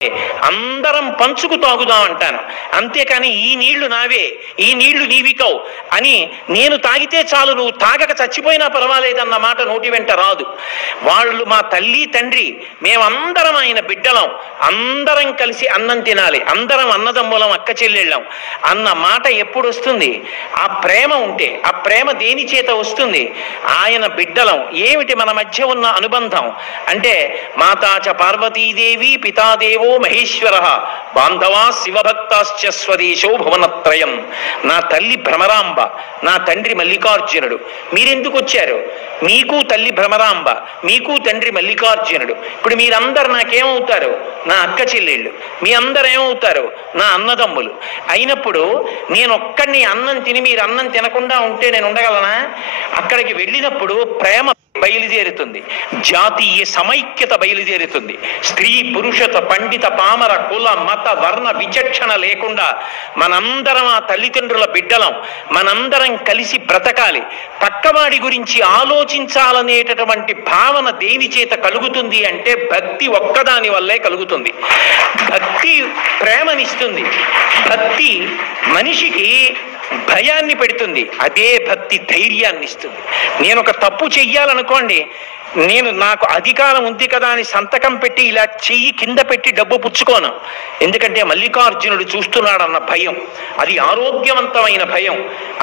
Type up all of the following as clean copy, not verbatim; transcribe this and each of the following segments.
అందరం పంచుకు తాగుదాం అంటాను. అంతేకాని ఈ నీళ్లు నావే, ఈ నీళ్లు నీవికవు అని నేను తాగితే చాలు నువ్వు తాగక చచ్చిపోయినా పర్వాలేదన్న మాట నోటి వెంట రాదు. వాళ్ళు మా తల్లి తండ్రి, మేమందరం ఆయన బిడ్డలం, అందరం కలిసి అన్నం తినాలి, అందరం అన్నదమ్ములం, అక్క చెల్లెళ్ళం అన్న మాట ఎప్పుడు వస్తుంది? ఆ ప్రేమ ఉంటే. ఆ ప్రేమ దేని చేత వస్తుంది? ఆయన బిడ్డలం. ఏమిటి మన మధ్య ఉన్న అనుబంధం అంటే మాతాచ పార్వతీదేవి, పితాదేవో మహేశ్వర, బాంధవా శివభక్తాశ్చ స్వదేశో భువనత్రయం. నా తల్లి భ్రమరాంబ, నా తండ్రి మల్లికార్జునుడు. మీరెందుకు వచ్చారు? మీకు తల్లి భ్రమరాంబ, మీకు తండ్రి మల్లికార్జునుడు. ఇప్పుడు మీరందరు నాకేమవుతారు? నా అక్క చెల్లెళ్ళు. మీ అందరు ఏమవుతారు? నా అన్నదమ్ములు. అయినప్పుడు నేనొక్కడిని అన్నం తిని మీరు అన్నం తినకుండా ఉంటే నేను ఉండగలనా? అక్కడికి వెళ్ళినప్పుడు ప్రేమ బయలుదేరుతుంది, జాతీయ సమైక్యత బయలుదేరుతుంది. స్త్రీ పురుషత పండిత పామర కుల మత వర్ణ విచక్షణ లేకుండా మనందరం ఆ తల్లిదండ్రుల బిడ్డలం, మనందరం కలిసి బ్రతకాలి. పక్కవాడి గురించి ఆలోచించాలనేటటువంటి భావన దేని చేత కలుగుతుంది అంటే భక్తి ఒక్కదాని వల్లే కలుగుతుంది. భక్తి ప్రేమనిస్తుంది, భక్తి మనిషికి భయాన్ని పెడుతుంది, అదే భక్తి ధైర్యాన్ని ఇస్తుంది. నేను ఒక తప్పు చెయ్యాలనుకోండి, నాకు అధికారం ఉంది కదా అని సంతకం పెట్టి ఇలా చెయ్యి కింద పెట్టి డబ్బు పుచ్చుకోను. ఎందుకంటే మల్లికార్జునుడు చూస్తున్నాడన్న భయం, అది ఆరోగ్యవంతమైన భయం.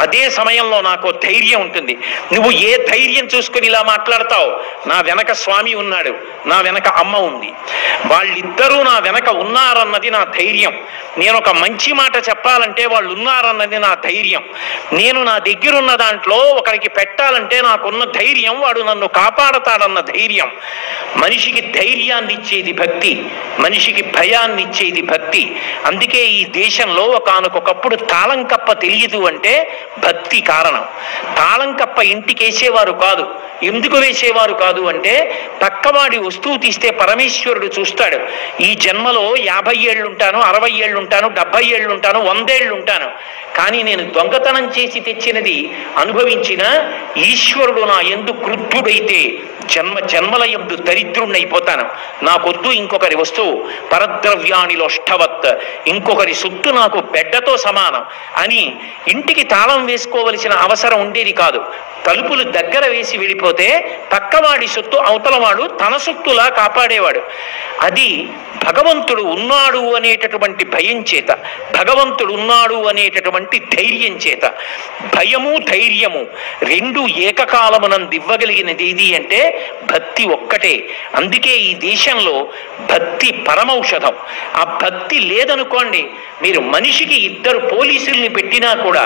అదే సమయంలో నాకు ధైర్యం ఉంటుంది. నువ్వు ఏ ధైర్యం చూసుకుని ఇలా మాట్లాడతావు? నా వెనక స్వామి ఉన్నాడు, నా వెనక అమ్మ ఉంది, వాళ్ళిద్దరూ నా వెనక ఉన్నారన్నది నా ధైర్యం. నేను ఒక మంచి మాట చెప్పాలంటే వాళ్ళు ఉన్నారన్నది నా ధైర్యం. నేను నా దగ్గరున్న దాంట్లో ఒకరికి పెట్టాలంటే నాకున్న ధైర్యం, వాడు నన్ను కాపాడతాడన్న ధైర్యం. మనిషికి ధైర్యాన్ని ఇచ్చేది భక్తి, మనిషికి భయాన్ని ఇచ్చేది భక్తి. అందుకే ఈ దేశంలో ఒకానొకప్పుడు తాళం కప్ప తెలియదు అంటే భక్తి కారణం. తాళం కప్ప ఇంటికి వేసేవారు కాదు. ఎందుకు వేసేవారు కాదు అంటే పక్కవాడి వస్తువు తీస్తే పరమేశ్వరుడు చూస్తాడు. ఈ జన్మలో 50 ఏళ్ళు ఉంటాను, 60 ఏళ్ళు ఉంటాను, 70 ఏళ్ళు ఉంటాను, 100 ఏళ్ళు ఉంటాను, కానీ నేను దొంగతనం చేసి తెచ్చినది అనుభవించిన ఈశ్వరుడు నా యందు క్రుద్ధుడైతే జన్మ జన్మల యందు దరిద్రుణ్ణైపోతాను. నాకొద్దు ఇంకొకరి వస్తువు, పరద్రవ్యానిలో అష్టవత్, ఇంకొకరి సొత్తు నాకు బెడ్డతో సమానం అని ఇంటికి తాళం వేసుకోవలసిన అవసరం ఉండేది కాదు. తలుపులు దగ్గర వేసి వెళ్ళిపోతే పక్కవాడి సొత్తు అవతలవాడు తన సొత్తులా కాపాడేవాడు. అది భగవంతుడు ఉన్నాడు అనేటటువంటి భయం చేత, భగవంతుడు ఉన్నాడు అనేటటువంటి ధైర్యం చేత. భయము ధైర్యము రెండు ఏకకాలమునందు ఇవ్వగలిగినది ఏది అంటే భక్తి ఒక్కటే. అందుకే ఈ దేశంలో భక్తి పరమౌషధం. ఆ భక్తి లేదనుకోండి, మీరు మనిషికి 2 పోలీసుల్ని పెట్టినా కూడా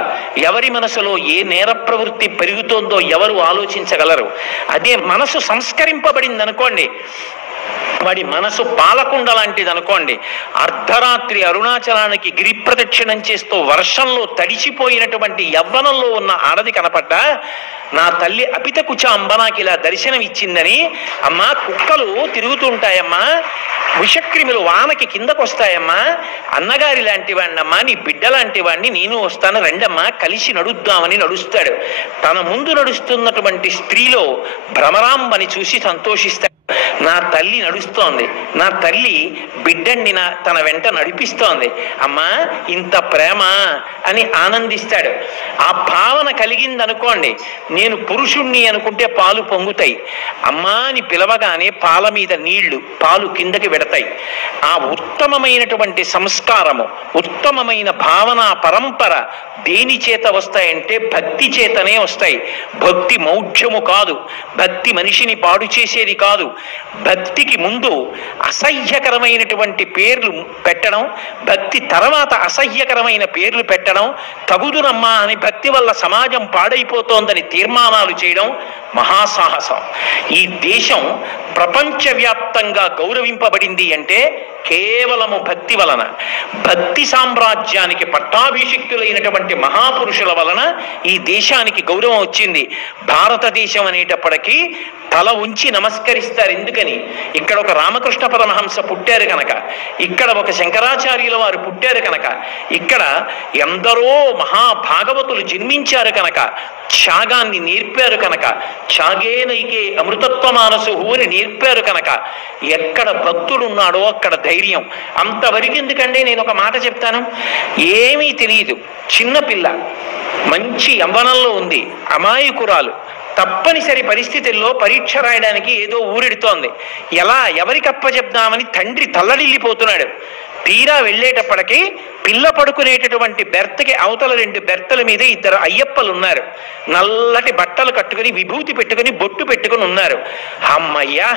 ఎవరి మనసులో ఏ నేర ప్రవృత్తి పెరుగుతోందో ఎవరు ఆలోచించగలరు. అదే మనసు సంస్కరింపబడింది అనుకోండి, వాడి మనసు పాలకుండ లాంటిది అనుకోండి. అర్ధరాత్రి అరుణాచలానికి గిరి ప్రదక్షిణం చేస్తూ వర్షంలో తడిచిపోయినటువంటి యవ్వనంలో ఉన్న ఆడది కనపడ్డా, నా తల్లి అపిత కుచాంబ నాకు ఇలా దర్శనం ఇచ్చిందని, అమ్మా కుక్కలు తిరుగుతుంటాయమ్మా, విషక్రిములు వానకి కిందకు వస్తాయమ్మా, అన్నగారి లాంటి వాడినమ్మా, నీ బిడ్డ లాంటి వాడిని నేను వస్తాను, రెండమ్మా కలిసి నడుద్దామని నడుస్తాడు. తన ముందు నడుస్తున్నటువంటి స్త్రీలో భ్రమరాంబని చూసి సంతోషిస్తాడు. నా తల్లి నడుస్తోంది, నా తల్లి బిడ్డని తన వెంట నడిపిస్తోంది, అమ్మా ఇంత ప్రేమ అని ఆనందిస్తాడు. ఆ భావన కలిగింది అనుకోండి, నేను పురుషుణ్ణి అనుకుంటే పాలు పొంగుతాయి, అమ్మా అని పిలవగానే పాల మీద నీళ్లు పాలు కిందకి పెడతాయి. ఆ ఉత్తమమైనటువంటి సంస్కారము, ఉత్తమమైన భావన పరంపర దేని చేత వస్తాయంటే భక్తి చేతనే వస్తాయి. భక్తి మౌఢ్యము కాదు, భక్తి మనిషిని పాడు చేసేది కాదు. భక్తికి ముందు అసహ్యకరమైనటువంటి పేర్లు పెట్టడం, భక్తి తర్వాత అసహ్యకరమైన పేర్లు పెట్టడం, తగుదునమ్మా అని భక్తి వల్ల సమాజం పాడైపోతోందని తీర్మానాలు చేయడం మహాసాహసం. ఈ దేశం ప్రపంచవ్యాప్తంగా గౌరవింపబడింది అంటే కేవలము భక్తి వలన. భక్తి సామ్రాజ్యానికి పట్టాభిషిక్తులైనటువంటి మహాపురుషుల వలన ఈ దేశానికి గౌరవం వచ్చింది. భారతదేశం అనేటప్పటికీ తల ఉంచి నమస్కరిస్తారు. ఎందుకని? ఇక్కడ ఒక రామకృష్ణ పరమహంస పుట్టారు కనుక, ఇక్కడ ఒక శంకరాచార్యుల వారు పుట్టారు కనుక, ఇక్కడ ఎందరో మహాభాగవతులు జన్మించారు కనుక త్యాగాన్ని నేర్పారు కనుక, త్యాగేనైకే అమృతత్వ మానసుహు అని నేర్పారు కనుక ఎక్కడ భక్తుడున్నాడో అక్కడ ధైర్యం. అంతవరకు ఎందుకంటే నేను ఒక మాట చెప్తాను. ఏమీ తెలియదు, చిన్నపిల్ల, మంచి యవ్వనంలో ఉంది, అమాయకురాలు, తప్పనిసరి పరిస్థితుల్లో పరీక్ష రాయడానికి ఏదో ఊరెడుతోంది. ఎవరికి అప్పచెప్దామని తండ్రి తల్లడిల్లిపోతున్నాడు. తీరా వెళ్ళేటప్పటికీ పిల్ల పడుకునేటటువంటి బెర్తకి అవతల 2 బెర్తల మీద 2 అయ్యప్పలు ఉన్నారు. నల్లటి బట్టలు కట్టుకుని, విభూతి పెట్టుకుని, బొట్టు పెట్టుకుని ఉన్నారు. అమ్మయ్యా,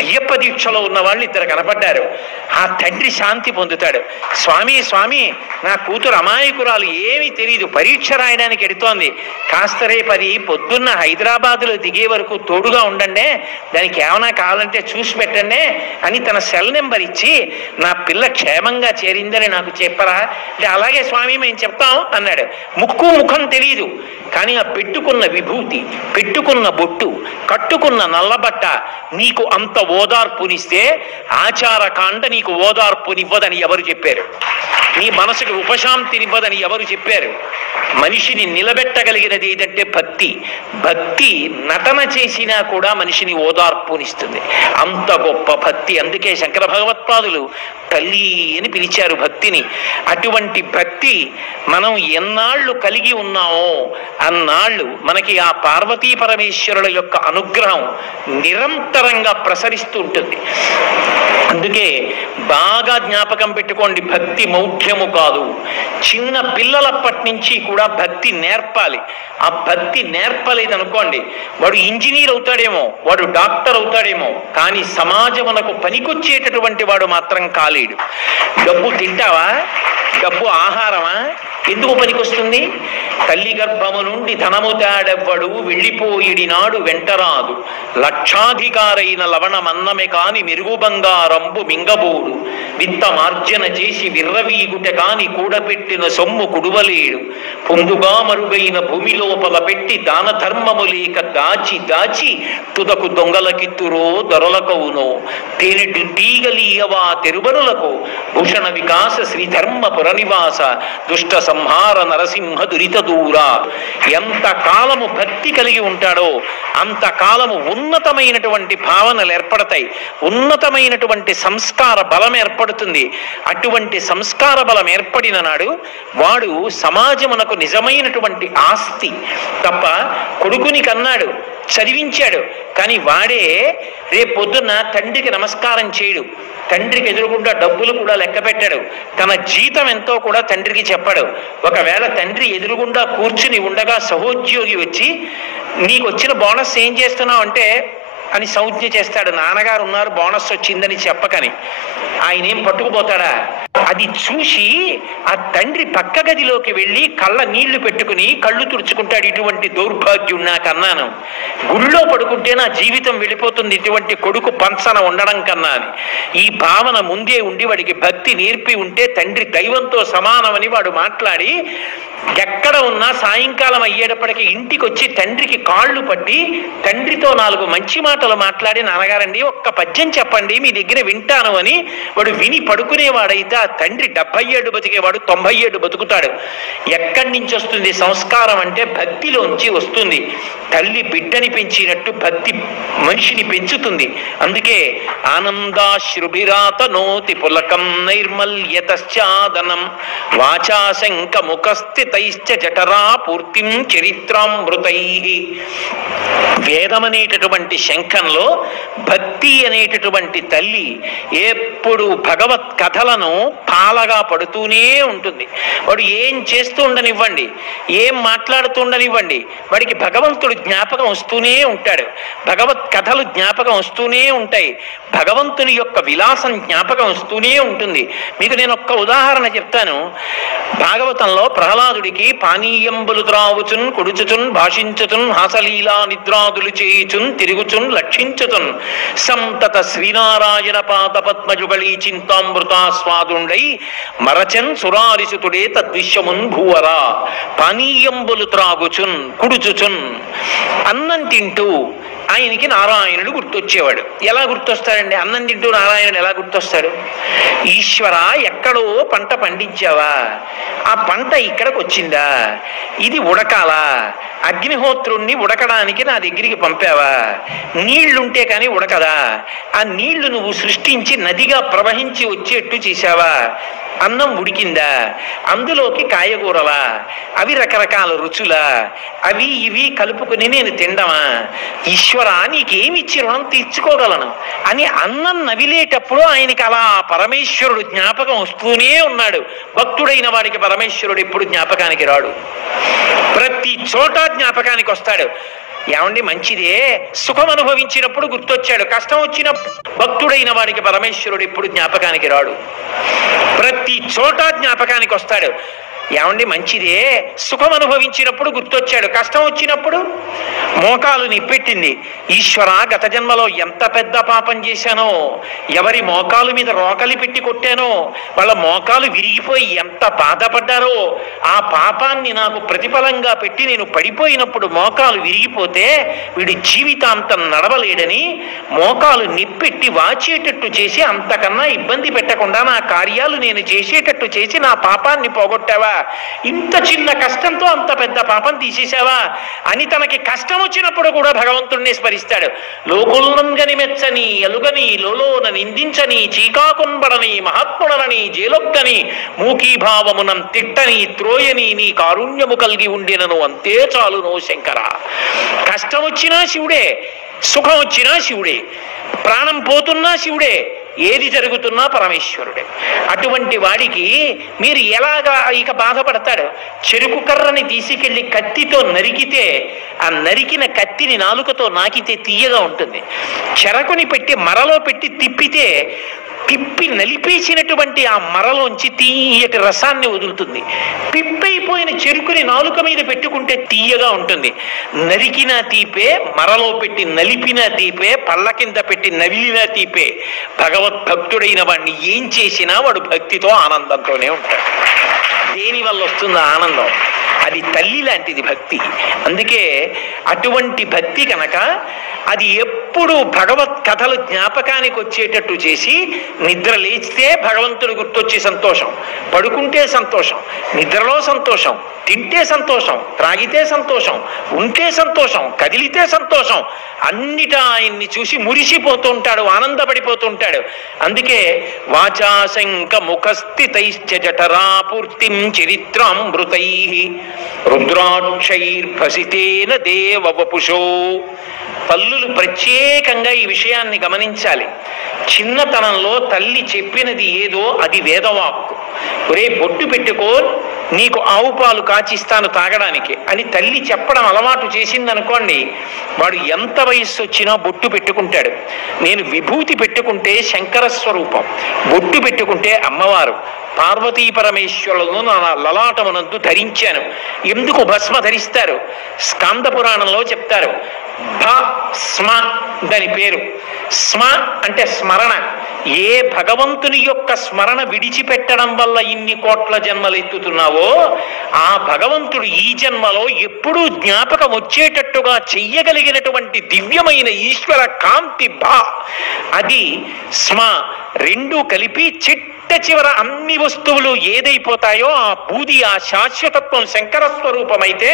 అయ్యప్ప దీక్షలో ఉన్న వాళ్ళు 2 కనపడ్డారు. ఆ తండ్రి శాంతి పొందుతాడు. స్వామి స్వామి, నా కూతురు అమాయకురాలు, ఏమీ తెలియదు, పరీక్ష రాయడానికి ఎడుతోంది, కాస్త రేపది పొద్దున్న హైదరాబాదులో దిగే వరకు తోడుగా ఉండండి, దానికి ఏమైనా కావాలంటే చూసి పెట్టండి అని తన సెల్ నెంబర్ ఇచ్చి, నా పిల్ల క్షేమంగా చేరిందని నాకు చెప్పరా అంటే, అలాగే స్వామి మేము చెప్తాం అన్నాడు. ముక్కు ముఖం తెలియదు, కానీ ఆ పెట్టుకున్న విభూతి, పెట్టుకున్న బొట్టు, కట్టుకున్న నల్లబట్ట నీకు అంత ఓదార్పునిస్తే ఆచారకాండ నీకు ఓదార్పునివ్వదని ఎవరు చెప్పారు? నీ మనసుకి ఉపశాంతినివ్వదని ఎవరు చెప్పారు? మనిషిని నిలబెట్టగలిగినది ఏదంటే భక్తి. భక్తి నటన చేసినా కూడా మనిషిని ఓదార్పునిస్తుంది. అంత గొప్ప భక్తి. అందుకే శంకర భగవత్పాదులు తల్లి అని పిలిచారు భక్తిని. అటువంటి భక్తి మనం ఎన్నాళ్ళు కలిగి ఉన్నామో అన్నాళ్ళు మనకి ఆ పార్వతీ పరమేశ్వరుల యొక్క అనుగ్రహం నిరంతరంగా ప్రసరిస్తూ ఉంటుంది. అందుకే బాగా జ్ఞాపకం పెట్టుకోండి, భక్తి మౌఢ్యము కాదు. చిన్న పిల్లలప్పటి నుంచి కూడా భక్తి నేర్పాలి. ఆ భక్తి నేర్పలేదనుకోండి, వాడు ఇంజనీర్ అవుతాడేమో, వాడు డాక్టర్ అవుతాడేమో, కానీ సమాజమునకు పనికొచ్చేటటువంటి వాడు మాత్రం కాలేడు. డబ్బు తింటావా? డబ్బు ఆహారమా? ఎందుకు పనికొస్తుంది? తల్లి గర్భము నుండి ధనము తాడెవ్వడు వెళ్ళిపోయిడి నాడు వెంటరాదు, లక్షాధికారైన లవణమన్నమే కాని మెరుగు బంగారంబు మింగబోడు, విత్త మార్జన చేసి విర్రవీగుట కాని కూడబెట్టిన సొమ్ము కుడువలేడు, పొందుగా మరుగైన భూమి లోపల పెట్టి దాన ధర్మము లేక దాచి దాచి తుదకు దొంగలకిత్తురో దొరలకవునో, తేనెటు తీగలీయవా తెరుబరులకు భూషణ వికాస శ్రీధర్మ పురనివాస దుష్ట సంహార నరసింహ దురిత దూర. ఎంత కాలము భక్తి కలిగి ఉంటాడో అంతకాలము ఉన్నతమైనటువంటి భావనలు ఏర్పడతాయి, ఉన్నతమైనటువంటి సంస్కార బలం ఏర్పడుతుంది. అటువంటి సంస్కార బలం ఏర్పడిన నాడు వాడు సమాజమునకు నిజమైనటువంటి ఆస్తి. తప్ప కొడుకుని కన్నాడు, చదివించాడు, కానీ వాడే రేపొద్దున్న తండ్రికి నమస్కారం చేయడు, తండ్రికి ఎదురుగుండా డబ్బులు కూడా లెక్క పెట్టాడు, తన జీతం ఎంతో కూడా తండ్రికి చెప్పాడు. ఒకవేళ తండ్రి ఎదురుగుండా కూర్చుని ఉండగా సహోద్యోగి వచ్చి నీకు వచ్చిన బోనస్ ఏం చేస్తున్నావు అంటే అని సంజ్ఞ చేస్తాడు. నాన్నగారు ఉన్నారు, బోనస్ వచ్చిందని చెప్పకని. ఆయన ఏం పట్టుకుపోతాడా? అది చూసి ఆ తండ్రి పక్క గదిలోకి వెళ్ళి కళ్ళ నీళ్లు పెట్టుకుని కళ్ళు తుడుచుకుంటాడు. ఇటువంటి దౌర్భాగ్యం నాకన్నాను, గుళ్ళో పడుకుంటే నా జీవితం వెళ్ళిపోతుంది ఇటువంటి కొడుకు పంచన ఉండడం కన్నా అని. ఈ భావన ముందే ఉండి వాడికి భక్తి నేర్పి ఉంటే తండ్రి దైవంతో సమానమని వాడు మాట్లాడి ఎక్కడ ఉన్నా సాయంకాలం అయ్యేటప్పటికి ఇంటికి వచ్చి తండ్రికి కాళ్ళు పట్టి తండ్రితో 4 మంచి మాటలు మాట్లాడి, నాన్నగారండి ఒక్క పద్యం చెప్పండి మీ దగ్గర వింటాను అని వాడు విని పడుకునేవాడైతే ఆ తండ్రి 70 ఏళ్ళు బతికేవాడు 90 ఏళ్ళు బతుకుతాడు. ఎక్కడి నుంచి వస్తుంది సంస్కారం అంటే భక్తిలోంచి వస్తుంది. తల్లి బిడ్డని పెంచినట్టు భక్తి మనిషిని పెంచుతుంది. అందుకే ఆనందాశ్రుభిరాత నోతి పులకం నైర్మల్యతశ్చాదనం వాచాశంక ముఖస్థితైశ్చ జఠరా పూర్తిం చరిత్రామృతై. వేదమనేటటువంటి శంఖంలో భక్తి అనేటటువంటి తల్లి ఎప్పుడు భగవత్ కథలను పాలగా పడుతూనే ఉంటుంది. వాడు ఏం చేస్తూ ఉండనివ్వండి, ఏం మాట్లాడుతూ ఉండనివ్వండి, వాడికి భగవంతుడు జ్ఞాపకం వస్తూనే ఉంటాడు, భగవత్ కథలు జ్ఞాపకం వస్తూనే ఉంటాయి, భగవంతుని యొక్క విలాసం జ్ఞాపకం వస్తూనే ఉంటుంది. మీకు నేను ఒక్క ఉదాహరణ చెప్తాను. భాగవతంలో ప్రహ్లాదుడికి పానీయంబులు త్రావుచున్ కుడుచుచున్ భాషించుచున్ హాసలీలా నిద్రాదులు చేయుచున్ తిరుగుచున్ లక్షించుచున్ సంతత శ్రీనారాయణ పాద పద్మజుగళీ చింతామృతాస్వాదుండై మరచన్ సురారిసుతుడే తద్విశ్వమున్ భూవరా. పానీయంబులు త్రాగుచున్ కుడుచుచున్, అన్నం తింటూ ఆయనకి నారాయణుడు గుర్తొచ్చేవాడు. ఎలా గుర్తొస్తాడండి? అన్నం తింటూ నారాయణుడు ఎలా గుర్తొస్తాడు? ఈశ్వర, ఎక్కడో పంట పండించావా, ఆ పంట ఇక్కడికి వచ్చిందా, ఇది ఉడకాలా, అగ్నిహోత్రుణ్ణి ఉడకడానికి నా దగ్గరికి పంపావా, నీళ్లుంటే కానీ ఉడకదా, ఆ నీళ్లు నువ్వు సృష్టించి నదిగా ప్రవహించి వచ్చేట్టు చేశావా, అన్నం ఉడికిందా, అందులోకి కాయగూరలా, అవి రకరకాల రుచులా, అవి ఇవి కలుపుకుని నేను తిండమా, ఈశ్వర నీకేమిచ్చి రుణం తీర్చుకోగలను అని అన్నం నవిలేటప్పుడు ఆయనకి అలా పరమేశ్వరుడు జ్ఞాపకం వస్తూనే ఉన్నాడు. భక్తుడైన వాడికి పరమేశ్వరుడు ఎప్పుడు జ్ఞాపకానికి రాడు, ప్రతి చోట జ్ఞాపకానికి వస్తాడు. ఏమండి మంచిదే, సుఖం అనుభవించినప్పుడు గుర్తొచ్చాడు, కష్టం వచ్చినప్పుడు భక్తుడైన వాడికి పరమేశ్వరుడు ఎప్పుడు జ్ఞాపకానికి రాడు, ప్రతి చోట జ్ఞాపకానికి వస్తాడు. ఏమండి మంచిదే, సుఖం అనుభవించినప్పుడు గుర్తొచ్చాడు, కష్టం వచ్చినప్పుడు మోకాలు నిప్పెట్టింది, ఈశ్వర గత జన్మలో ఎంత పెద్ద పాపం చేశానో, ఎవరి మోకాలు మీద రోకలి పెట్టి కొట్టానో వాళ్ళ మోకాలు విరిగిపోయి ఎంత బాధపడ్డారో, ఆ పాపాన్ని నాకు ప్రతిఫలంగా పెట్టి నేను పడిపోయినప్పుడు మోకాలు విరిగిపోతే వీడి జీవితాంతం నడవలేడని మోకాలు నిప్పెట్టి వాచేటట్టు చేసి అంతకన్నా ఇబ్బంది పెట్టకుండా నా కార్యాలు నేను చేసేటట్టు చేసి నా పాపాన్ని పోగొట్టావా, ఇంత చిన్న కష్టంతో అంత పెద్ద పాపం తీసేశావా అని తనకి కష్టం వచ్చినప్పుడు కూడా భగవంతుణ్ణి స్మరిస్తాడు. లోకుల్నంగని మెచ్చని ఎలుగని లోలోన నిందించని చీకాకొన్బడని మహాత్ముడనని జేలొక్కని మూకీభావమునం తిట్టని త్రోయని నీ కారుణ్యము కలిగి ఉండినను అంతే చాలునో శంకర. కష్టం వచ్చినా శివుడే, సుఖం వచ్చినా శివుడే, ప్రాణం పోతున్నా శివుడే, ఏది జరుగుతున్నా పరమేశ్వరుడే. అటువంటి వాడికి మీరు ఎలాగా ఇక బాధపడతాడు? చెరుకు కర్రని తీసుకెళ్లి కత్తితో నరికితే ఆ నరికిన కత్తిని నాలుకతో నాకితే తీయగా ఉంటుంది, చెరకుని పెట్టి మరలో పెట్టి తిప్పితే పిప్పి నలిపేసినటువంటి ఆ మరలోంచి తీయటి రసాన్ని వదులుతుంది. పిప్పైపోయిన చెరుకుని నాలుక మీద పెట్టుకుంటే తీయగా ఉంటుంది. నరికిన తీపే, మరలో పెట్టి నలిపిన తీపే, పళ్ళ కింద పెట్టి నవిలిన తీపే. భగవద్భక్తుడైన వాడిని ఏం చేసినా వాడు భక్తితో ఆనందంతోనే ఉంటాడు. దేని వల్ల వస్తుంది ఆనందం? అది తల్లి లాంటిది భక్తి. అందుకే అటువంటి భక్తి కనుక అది ఎప్పుడు భగవత్ కథలు జ్ఞాపకానికి వచ్చేటట్టు చేసి, నిద్ర లేచితే భగవంతుడు గుర్తొచ్చే సంతోషం, పడుకుంటే సంతోషం, నిద్రలో సంతోషం, తింటే సంతోషం, త్రాగితే సంతోషం, ఉంటే సంతోషం, కదిలితే సంతోషం, అన్నిటా ఆయన్ని చూసి మురిసిపోతూ ఉంటాడు, ఆనందపడిపోతూ ఉంటాడు. అందుకే వాచాశంక ముఖస్థితైశ్చ జఠరాపూర్తిం చరిత్రామృతై రుద్రాక్షైర్భసితేన దేవవపుషో. తల్లులు ప్రత్యేకంగా ఈ విషయాన్ని గమనించాలి. చిన్నతనంలో తల్లి చెప్పినది ఏదో అది వేదవాక్కు. ఒరే బొట్టు పెట్టుకో, నీకు ఆవు పాలు కాచిస్తాను తాగడానికి అని తల్లి చెప్పడం అలవాటు చేసిందనుకోండి, వాడు ఎంత వయస్సు వచ్చినా బొట్టు పెట్టుకుంటాడు. నేను విభూతి పెట్టుకుంటే శంకర స్వరూపం, బొట్టు పెట్టుకుంటే అమ్మవారు, పార్వతీ పరమేశ్వరులను నా లలాటమునందు ధరించాను. ఎందుకు భస్మ ధరిస్తారు? స్కాంద పురాణంలో చెప్తారు. స్మ దాని పేరు. స్మ అంటే స్మరణ. ఏ భగవంతుని యొక్క స్మరణ విడిచిపెట్టడం వల్ల ఇన్ని కోట్ల జన్మలు ఎత్తుతున్నావో ఆ భగవంతుడు ఈ జన్మలో ఎప్పుడూ జ్ఞాపకం వచ్చేటట్టుగా చెయ్యగలిగినటువంటి దివ్యమైన ఈశ్వర కాంతి అది స్మ. రెండు కలిపి చివర అన్ని వస్తువులు ఏదైపోతాయో ఆ బూది, ఆ శాశ్వతత్వం శంకర స్వరూపమైతే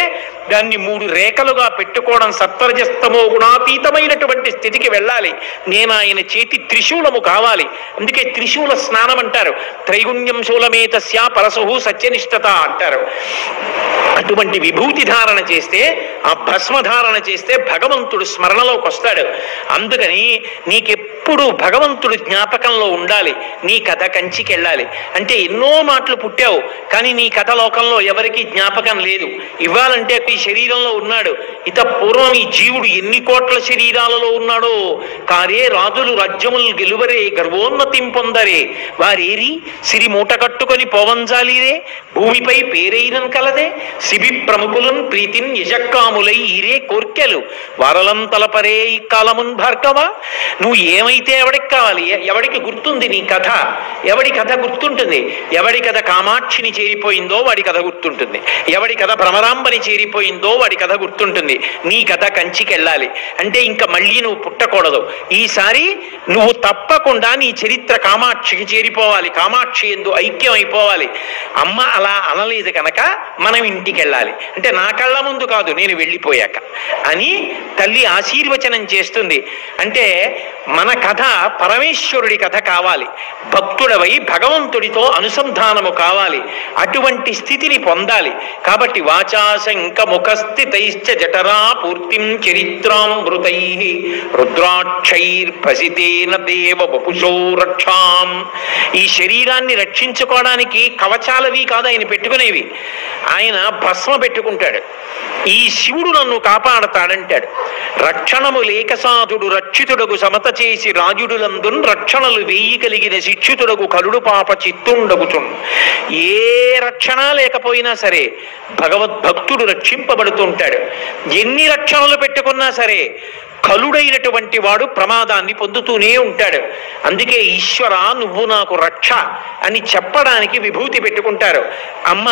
దాన్ని మూడు రేఖలుగా పెట్టుకోవడం సత్వరజస్తమో గుణాతీతమైనటువంటి స్థితికి వెళ్ళాలి. నేను ఆయన చేతి త్రిశూలము కావాలి. అందుకే త్రిశూల స్నానం అంటారు. త్రైగుణ్యం శూలమేతస్య పరశు సత్యనిష్టత అంటారు. అటువంటి విభూతి ధారణ చేస్తే, ఆ భస్మ ధారణ చేస్తే భగవంతుడు స్మరణలోకి వస్తాడు. అందుకని నీకెప్పుడు భగవంతుడు జ్ఞాపకంలో ఉండాలి. నీ కథ కంచికి వెళ్ళాలి అంటే ఎన్నో మాటలు పుట్టావు, కానీ నీ కథ లోకంలో ఎవరికి జ్ఞాపకం లేదు. ఇవ్వాలంటే ఈ శరీరంలో ఉన్నాడు. ఇత పూర్వం ఈ జీవుడు ఎన్ని కోట్ల శరీరాలలో ఉన్నాడో. కారే రాజులు రాజ్యములు గెలువరే గర్వోన్నతిం పొందరే వారేరి సిరి మూట కట్టుకొని పోవంజాలిరే భూమిపై పేరైనం కలదే సిబి ప్రముఖులను ప్రీతిని యజక్కాములై ఈరే కోర్కెలు వారలంతలపరే ఈ కాలమున్ భార్గవ. నువ్వు ఏమైతే ఎవడికి కావాలి? ఎవడికి గుర్తుంది నీ కథ? ఎవడి కథ గుర్తుంటుంది? ఎవడి కథ కామాక్షిని చేరిపోయిందో వాడి కథ గుర్తుంటుంది. ఎవడి కథ భ్రమరాంబని చేరిపోయిందో వాడి కథ గుర్తుంటుంది. నీ కథ కంచికి వెళ్ళాలి అంటే ఇంకా మళ్ళీ నువ్వు పుట్టకూడదు. ఈసారి నువ్వు తప్పకుండా నీ చరిత్ర కామాక్షికి చేరిపోవాలి, కామాక్షి యందు ఐక్యం అయిపోవాలి. అమ్మ అలా అనలేదు కనుక మనం ఇంటికి వెళ్ళాలి అంటే నా కళ్ళ ముందు కాదు, నేను వెళ్ళిపోయాక అని తల్లి ఆశీర్వచనం చేస్తుంది. అంటే మన కథ పరమేశ్వరుడి కథ కావాలి, భక్తుడవై భగవంతుడితో అనుసంధానము కావాలి, అటువంటి స్థితిని పొందాలి. కాబట్టి వాచాశంక ముఖస్థితైశ్చ జఠరా పూర్తిం చరిత్రామృతై రుద్రాక్షైర్భసితేన దేవ వపుషో రక్షాం. ఈ శరీరాన్ని రక్షించుకోవడానికి కవచాలవి కాదు ఆయన పెట్టుకునేవి, ఆయన భస్మ పెట్టుకుంటాడు. ఈ శివుడు నన్ను కాపాడతాడంటాడు. రక్షణము లేక సాధుడు రక్షితుడగు సమత చేసి రాజుడులందున్ రక్షణలు వేయి కలిగిన శిక్షితుడగు కలుడు పాప చిత్తుండగుచున్. ఏ రక్షణ లేకపోయినా సరే భగవద్భక్తుడు రక్షింపబడుతుంటాడు. ఎన్ని రక్షణలు పెట్టుకున్నా సరే కలుడైనటువంటి వాడు ప్రమాదాన్ని పొందుతూనే ఉంటాడు. అందుకే ఈశ్వర నువ్వు నాకు రక్ష అని చెప్పడానికి విభూతి పెట్టుకుంటారు. అమ్మ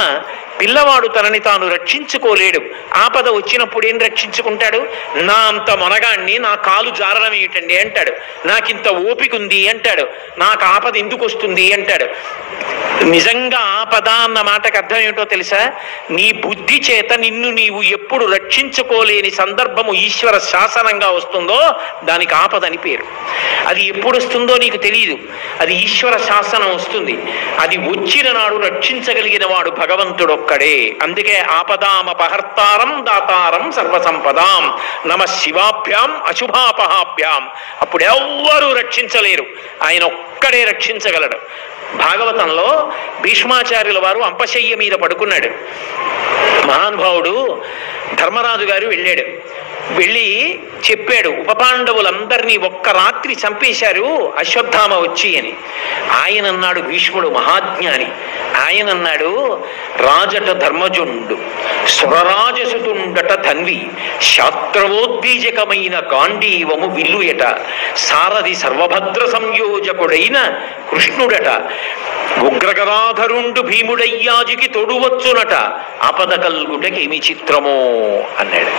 పిల్లవాడు తనని తాను రక్షించుకోలేడు, ఆపద వచ్చినప్పుడు ఏం రక్షించుకుంటాడు? నా అంత మొనగాన్ని నా కాలు జారడం ఏమిటండి అంటాడు, నాకింత ఓపిక ఉంది అంటాడు, నాకు ఆపద ఎందుకు వస్తుంది అంటాడు. నిజంగా ఆపద అన్న మాటకు అర్థం ఏమిటో తెలుసా? నీ బుద్ధి చేత నిన్ను నీవు ఎప్పుడు రక్షించుకోలేని సందర్భము ఈశ్వర శాసనంగా వస్తుందో దానికి ఆపదని పేరు. అది ఎప్పుడు వస్తుందో నీకు తెలియదు, అది ఈశ్వర శాసనం వస్తుంది. అది వచ్చిన నాడు రక్షించగలిగిన వాడు భగవంతుడు ఒక్కడే. అందుకే ఆపదామపహర్తారం దాతారం సర్వసంపదాం నమ శివాభ్యాం అశుభాపహాభ్యాం. అప్పుడు ఎవ్వరూ రక్షించలేరు, ఆయన ఒక్కడే రక్షించగలడు. భాగవతంలో భీష్మాచార్యుల వారు అంపశయ్య మీద పడుకున్నాడు. మహానుభావుడు ధర్మరాజు గారు వెళ్ళాడు. వెళ్ళి చెప్పాడు, ఉపపాండవులందరినీ ఒక్క రాత్రి చంపేశారు అశ్వత్థామ వచ్చి అని. ఆయన అన్నాడు, భీష్ముడు మహాజ్ఞాని, ఆయన అన్నాడు, రాజట ధర్మజుండు సురరాజసుతుండట ధన్వి శాస్త్రవోద్బీజకమైన గాంధీవము విల్లుయట సారథి సర్వభద్ర సంయోజకుడైన కృష్ణుడట ఉగ్రగరాధరుండు భీముడయ్యాజికి తొడువచ్చునట ఆపద కల్గుటకేమి చిత్రమో అన్నాడు.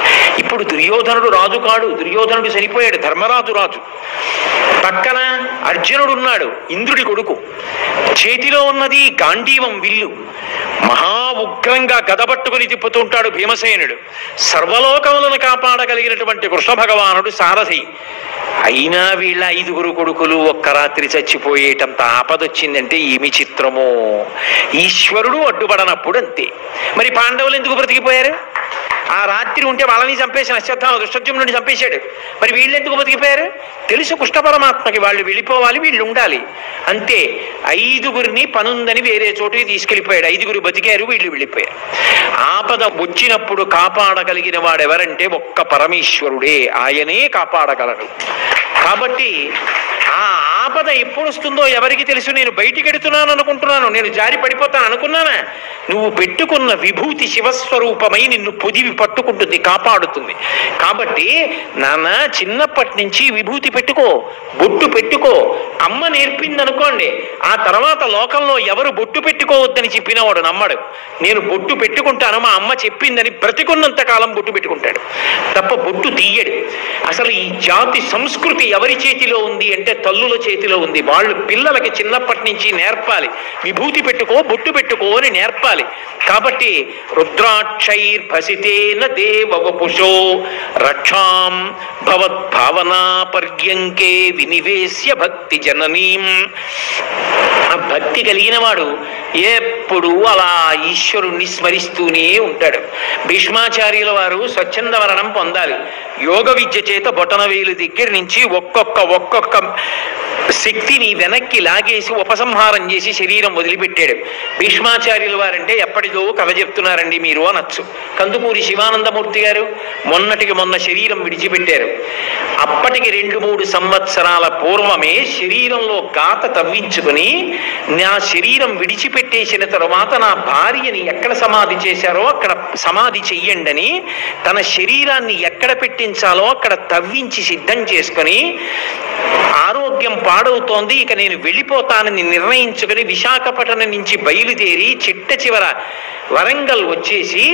ఇప్పుడు దుర్యోధనుడు రాజు కాడు, దుర్యోధనుడు చనిపోయాడు, ధర్మరాజు రాజు. పక్కన అర్జునుడు ఉన్నాడు, ఇంద్రుడి కొడుకు. చేతిలో ఉన్నది గాంధీవం విల్లు, మహా ఉగ్రంగా గదబట్టుకుని తిప్పుతుంటాడు భీమసేనుడు. సర్వలోకములను కాపాడగలిగినటువంటి కృష్ణ భగవానుడు సారథి. అయినా వీళ్ళ 5 కొడుకులు ఒక్క రాత్రి చచ్చిపోయేటంత ఆపదొచ్చిందంటే ఏమి చిత్రమో. ఈశ్వరుడు అడ్డుపడనప్పుడు అంతే. మరి పాండవులు ఎందుకు బ్రతికిపోయారు? ఆ రాత్రి ఉంటే వాళ్ళని చంపేసిన అశ్వత్థామ దుష్టజుమ్నుడిని చంపేశాడు. మరి వీళ్ళు ఎందుకు బతికిపోయారు? తెలుసు కృష్ణ పరమాత్మకి వాళ్ళు వెళ్ళిపోవాలి, వీళ్ళు ఉండాలి అంతే. 5 పనుందని వేరే చోటుకి తీసుకెళ్ళిపోయాడు. 5 బతికారు, వీళ్ళు వెళ్ళిపోయారు. ఆపద వచ్చినప్పుడు కాపాడగలిగిన వాడెవరంటే ఒక్క పరమేశ్వరుడే, ఆయనే కాపాడగలడు. కాబట్టి ఆ ఆపద ఎప్పుడు వస్తుందో ఎవరికి తెలుసు? నేను బయటికి ఎడుతున్నాను అనుకుంటున్నాను, నేను జారి పడిపోతాను అనుకున్నానా? నువ్వు పెట్టుకున్న విభూతి శివస్వరూపమై నిన్ను పొదివి పట్టుకుంటుంది, కాపాడుతుంది. కాబట్టి నాన్న చిన్నప్పటి నుంచి విభూతి పెట్టుకో, బొట్టు పెట్టుకో. అమ్మ నేర్పింది అనుకోండి, ఆ తర్వాత లోకంలో ఎవరు బొట్టు పెట్టుకోవద్దని చెప్పినవాడు నమ్మడు. నేను బొట్టు పెట్టుకుంటాను, మా అమ్మ చెప్పిందని బ్రతికున్నంత కాలం బొట్టు పెట్టుకుంటాడు తప్ప బొట్టు తీయడు. అసలు ఈ జాతి సంస్కృతి ఎవరి చేతిలో ఉంది అంటే తల్లుల చేతిలో ఉంది. వాళ్ళు పిల్లలకి చిన్నప్పటి నుంచి నేర్పాలి, విభూతి పెట్టుకో, బొట్టు పెట్టుకో అని నేర్పాలి. కాబట్టి రుద్రాక్షైర్భసితేన దేవ వపుషో రక్షాం భవద్భావనా పర్యంకే వినివేశ్య భక్తి జననీం. ఆ భక్తి కలిగిన వాడు ఎప్పుడు అలా ఈశ్వరుణ్ణి స్మరిస్తూనే ఉంటాడు. భీష్మాచార్యుల వారు స్వచ్ఛంద మరణం పొందాలి. యోగ విద్య చేత బొటనవేలు దగ్గర నుంచి ఒక్కొక్క శక్తిని వెనక్కి లాగేసి ఉపసంహారం చేసి శరీరం వదిలిపెట్టాడు. భీష్మాచార్యుల వారంటే ఎప్పటిదో కథ చెప్తున్నారండి మీరు అనొచ్చు. కందుకూరి శివానందమూర్తి గారు మొన్నటికి మొన్న శరీరం విడిచిపెట్టారు. అప్పటికి 2-3 సంవత్సరాల పూర్వమే శరీరంలో గాత తవ్వించుకుని నా శరీరం విడిచిపెట్టేసిన తరువాత నా భార్యని ఎక్కడ సమాధి చేశారో అక్కడ సమాధి చెయ్యండి, తన శరీరాన్ని ఎక్కడ పెట్టించాలో అక్కడ తవ్వించి సిద్ధం చేసుకుని ఆరోగ్యం పాడవుతోంది, ఇక నేను వెళ్ళిపోతానని నిర్ణయించుకుని విశాఖపట్నం నుంచి బయలుదేరి చిట్ట చివర వరంగల్ వచ్చేసి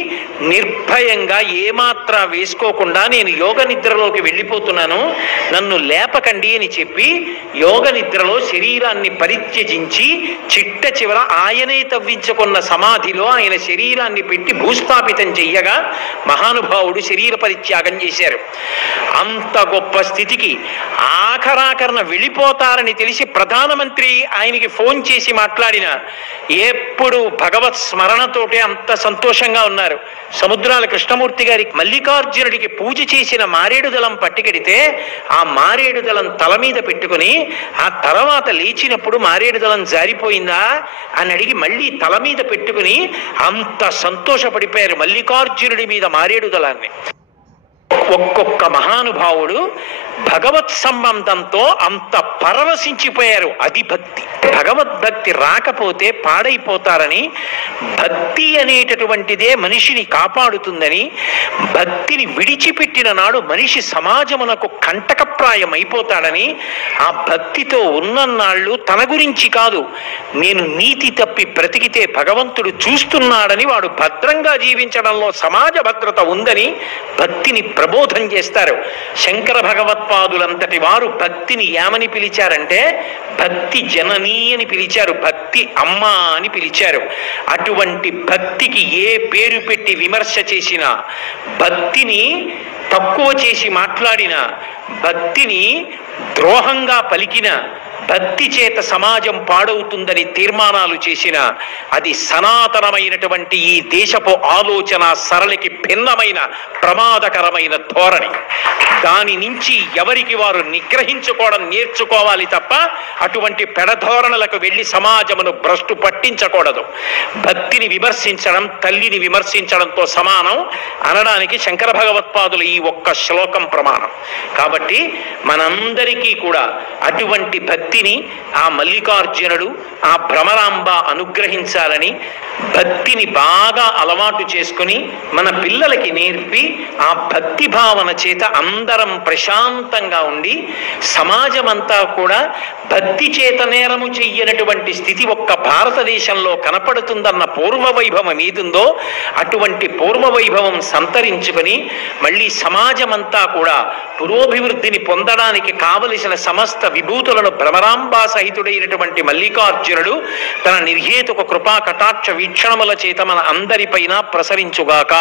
నిర్భయంగా ఏమాత్రా వేసుకోకుండా నేను యోగ నిద్రలోకి వెళ్ళిపోతున్నాను, నన్ను లేపకండి అని చెప్పి యోగ నిద్రలో శరీరాన్ని పరిత్యజించి చిట్ట చివర ఆయనే తవ్వించుకున్న సమాధిలో ఆయన శరీరాన్ని పెట్టి భూస్థాపితం చెయ్యగా మహానుభావుడు శరీర పరిత్యాగం చేశారు. అంత గొప్ప స్థితికి ఆఖరాఖరణ వెళ్ళిపోతారని తెలిసి ప్రధానమంత్రి ఆయనకి ఫోన్ చేసి మాట్లాడిన ఎప్పుడు భగవత్ స్మరణతోటే అంత సంతోషంగా ఉన్నారు. సముద్రాల కృష్ణమూర్తి గారి మల్లికార్జునుడికి పూజ చేసిన మారేడు దళం పట్టుకెడితే ఆ మారేడు దళం తల మీద పెట్టుకుని ఆ తర్వాత లేచినప్పుడు మారేడు దళం జారిపోయిందా అని అడిగి మళ్ళీ తల మీద పెట్టుకుని అంత సంతోషపడిపోయారు మల్లికార్జునుడి మీద మారేడు దళాన్ని. ఒక్కొక్క మహానుభావుడు భగవత్ సంబంధంతో అంత పరవశించిపోయారు. అది భక్తి. భగవద్భక్తి రాకపోతే పాడైపోతారని, భక్తి అనేటటువంటిదే మనిషిని కాపాడుతుందని, భక్తిని విడిచిపెట్టిన నాడు మనిషి సమాజమునకు కంటకప్రాయం అయిపోతాడని, ఆ భక్తితో ఉన్నన్నాళ్ళు తన గురించి కాదు, నేను నీతి తప్పి బ్రతికితే భగవంతుడు చూస్తున్నాడని వాడు భద్రంగా జీవించడంలో సమాజ భద్రత ఉందని భక్తిని ప్రబోధం చేస్తారు. శంకర భగవత్పాదులంతటి వారు భక్తిని ఏమని పిలిచారంటే భక్తి జననీ అని పిలిచారు, భక్తి అమ్మ అని పిలిచారు. అటువంటి భక్తికి ఏ పేరు పెట్టి విమర్శ చేసినా, భక్తిని తక్కువ చేసి మాట్లాడినా, భక్తిని ద్రోహంగా పలికిన, భక్తి చేత సమాజం పాడవుతుందని తీర్మానాలు చేసిన అది సనాతనమైనటువంటి ఈ దేశపు ఆలోచన సరళికి భిన్నమైన ప్రమాదకరమైన ధోరణి. దాని నుంచి ఎవరికి వారు నిగ్రహించుకోవడం నేర్చుకోవాలి తప్ప అటువంటి పెడధోరణులకు వెళ్ళి సమాజమును భ్రష్టు పట్టించకూడదు. భక్తిని విమర్శించడం తల్లిని విమర్శించడంతో సమానం అనడానికి శంకర భగవత్పాదులు ఈ ఒక్క శ్లోకం ప్రమాణం. కాబట్టి మనందరికీ కూడా అటువంటి భక్తిని ఆ మల్లికార్జునుడు ఆ భ్రమరాంబ అనుగ్రహించాలని, భక్తిని బాగా అలవాటు చేసుకుని మన పిల్లలకి నేర్పి ఆ భక్తి భావన చేత అందరం ప్రశాంతంగా ఉండి సమాజమంతా కూడా భక్తి చేత నేరము చెయ్యనటువంటి స్థితి ఒక్క భారతదేశంలో కనపడుతుందన్న పూర్వ వైభవం ఏదుందో అటువంటి పూర్వ వైభవం సంతరించుకొని మళ్ళీ సమాజమంతా కూడా పురోభివృద్ధిని పొందడానికి కావలసిన సమస్త విభూతులను భ్రమరాంబా సహితుడైనటువంటి మల్లికార్జునుడు తన నిర్హేతుక కృపా కటాక్ష వీక్షణముల చేత మన అందరిపైన ప్రసరించుగాక.